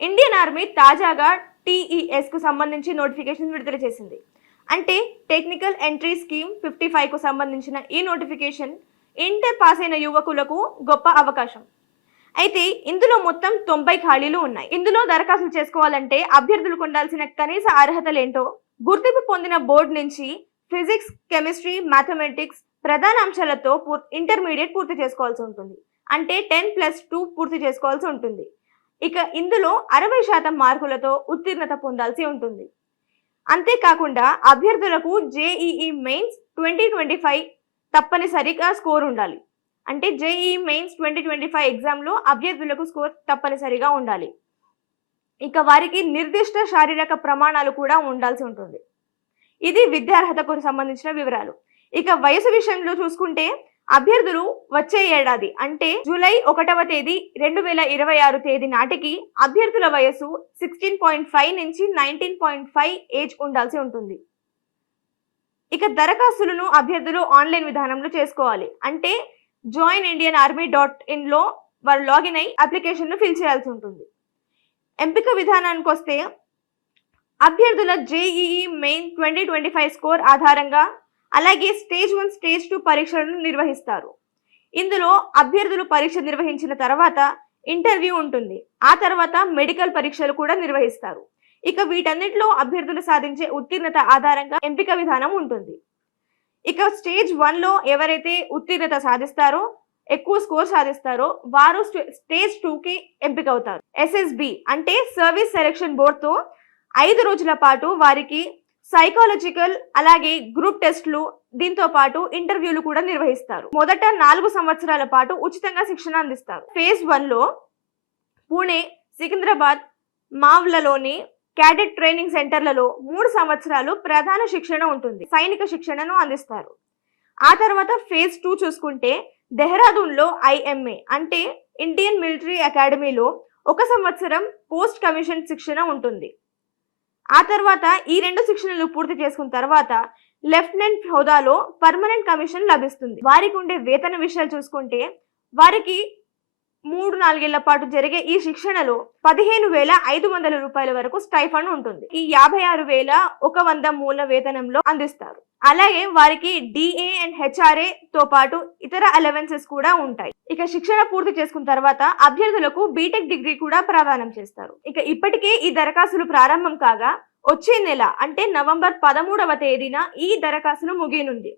Indian army తాజాగా TES కు సంబంధించి నోటిఫికేషన్ విడుదల చేసింది. అంటే టెక్నికల్ ఎంట్రీ స్కీమ్ 55 కు సంబంధించిన ఈ నోటిఫికేషన్ ఇంటర్ పాస్ అయిన యువకులకు గొప్ప అవకాశం. అయితే ఇందులో మొత్తం 90 ఖాళీలు ఉన్నాయి. ఇందులో దరఖాస్తులు చేసుకోవాలంటే అభ్యర్థులకు ఉండాల్సిన కనీస అర్హతలేంటో, గుర్తింపు పొందిన బోర్డు నుంచి ఫిజిక్స్, కెమిస్ట్రీ, మ్యాథమెటిక్స్ ప్రధాన అంశాలతో ఇంటర్మీడియట్ పూర్తి చేసుకోవాల్సి ఉంటుంది. అంటే 10+2 పూర్తి చేసుకోవాల్సి ఉంటుంది. ఇక ఇందులో 60% మార్కులతో ఉత్తీర్ణత పొందాల్సి ఉంటుంది. అంతేకాకుండా అభ్యర్థులకు JEE మెయిన్స్ 2025 తప్పనిసరిగా స్కోర్ ఉండాలి. అంటే JEE మెయిన్స్ 2025 ఎగ్జామ్లో అభ్యర్థులకు స్కోర్ తప్పనిసరిగా ఉండాలి. ఇక వారికి నిర్దిష్ట శారీరక ప్రమాణాలు కూడా ఉండాల్సి ఉంటుంది. ఇది విద్యార్హతకు సంబంధించిన వివరాలు. ఇక వయసు విషయంలో చూసుకుంటే అభ్యర్థులు వచ్చే ఏడాది అంటే జూలై 1వ తేదీ 2026 తేదీ నాటికి అభ్యర్థుల వయసు 16.5 నుంచి 19.5 ఏజ్ ఉండాల్సి ఉంటుంది. ఇక దరఖాస్తులను అభ్యర్థులు ఆన్లైన్ విధానంలో చేసుకోవాలి. అంటే joinindianarmy.in లో వారు లాగిన్ అయి అప్లికేషన్ను ఫిల్ చేయాల్సి ఉంటుంది. ఎంపిక విధానానికి వస్తే అభ్యర్థుల JEE మెయిన్ 2025 స్కోర్ ఆధారంగా అలాగే స్టేజ్ 1, స్టేజ్ 2 పరీక్షలను నిర్వహిస్తారు. ఇందులో అభ్యర్థులు పరీక్ష నిర్వహించిన తర్వాత ఇంటర్వ్యూ ఉంటుంది. ఆ తర్వాత మెడికల్ పరీక్షలు కూడా నిర్వహిస్తారు. ఇక వీటన్నిటిలో అభ్యర్థులు సాధించే ఉత్తీర్ణత ఆధారంగా ఎంపిక విధానం ఉంటుంది. ఇక స్టేజ్ 1లో ఎవరైతే ఉత్తీర్ణత సాధిస్తారో, ఎక్కువ స్కోర్ సాధిస్తారో వారు స్టేజ్ 2కి ఎంపిక అవుతారు. SSB అంటే సర్వీస్ సెలక్షన్ బోర్డుతో 5 రోజుల పాటు వారికి సైకాలజికల్ అలాగే గ్రూప్ టెస్ట్లు, దీంతో పాటు ఇంటర్వ్యూలు కూడా నిర్వహిస్తారు. మొదట 4 సంవత్సరాల పాటు ఉచితంగా శిక్షణ అందిస్తారు. ఫేజ్ 1లో పూణే, సికింద్రాబాద్, మావ్లలోని క్యాడెట్ ట్రైనింగ్ సెంటర్లలో 3 సంవత్సరాలు ప్రధాన శిక్షణ ఉంటుంది. సైనిక శిక్షణను అందిస్తారు. ఆ తర్వాత ఫేజ్ 2 చూసుకుంటే దెహ్రాదూన్లో IMA అంటే ఇండియన్ మిలిటరీ అకాడమీలో 1 సంవత్సరం పోస్ట్ కమిషన్ శిక్షణ ఉంటుంది. ఆ తర్వాత ఈ 2 శిక్షణలు పూర్తి చేసుకున్న తర్వాత లెఫ్టినెంట్ హోదాలో పర్మనెంట్ కమిషన్ లభిస్తుంది. వారికి ఉండే వేతన విషయాలు చూసుకుంటే వారికి 3-4 ఏళ్ల పాటు జరిగే ఈ శిక్షణలో 15,500 రూపాయల వరకు స్టైఫండ్ ఉంటుంది. ఈ 56,100 మూల వేతనంలో అందిస్తారు. అలాగే వారికి DA అండ్ HRA తో పాటు ఇతర అలవెన్సెస్ కూడా ఉంటాయి. ఇక శిక్షణ పూర్తి చేసుకున్న తర్వాత అభ్యర్థులకు బీటెక్ డిగ్రీ కూడా ప్రదానం చేస్తారు. ఇక ఇప్పటికే ఈ దరఖాస్తులు ప్రారంభం కాగా వచ్చే నెల అంటే నవంబర్ 13వ తేదీన ఈ దరఖాస్తులు ముగియనుంది.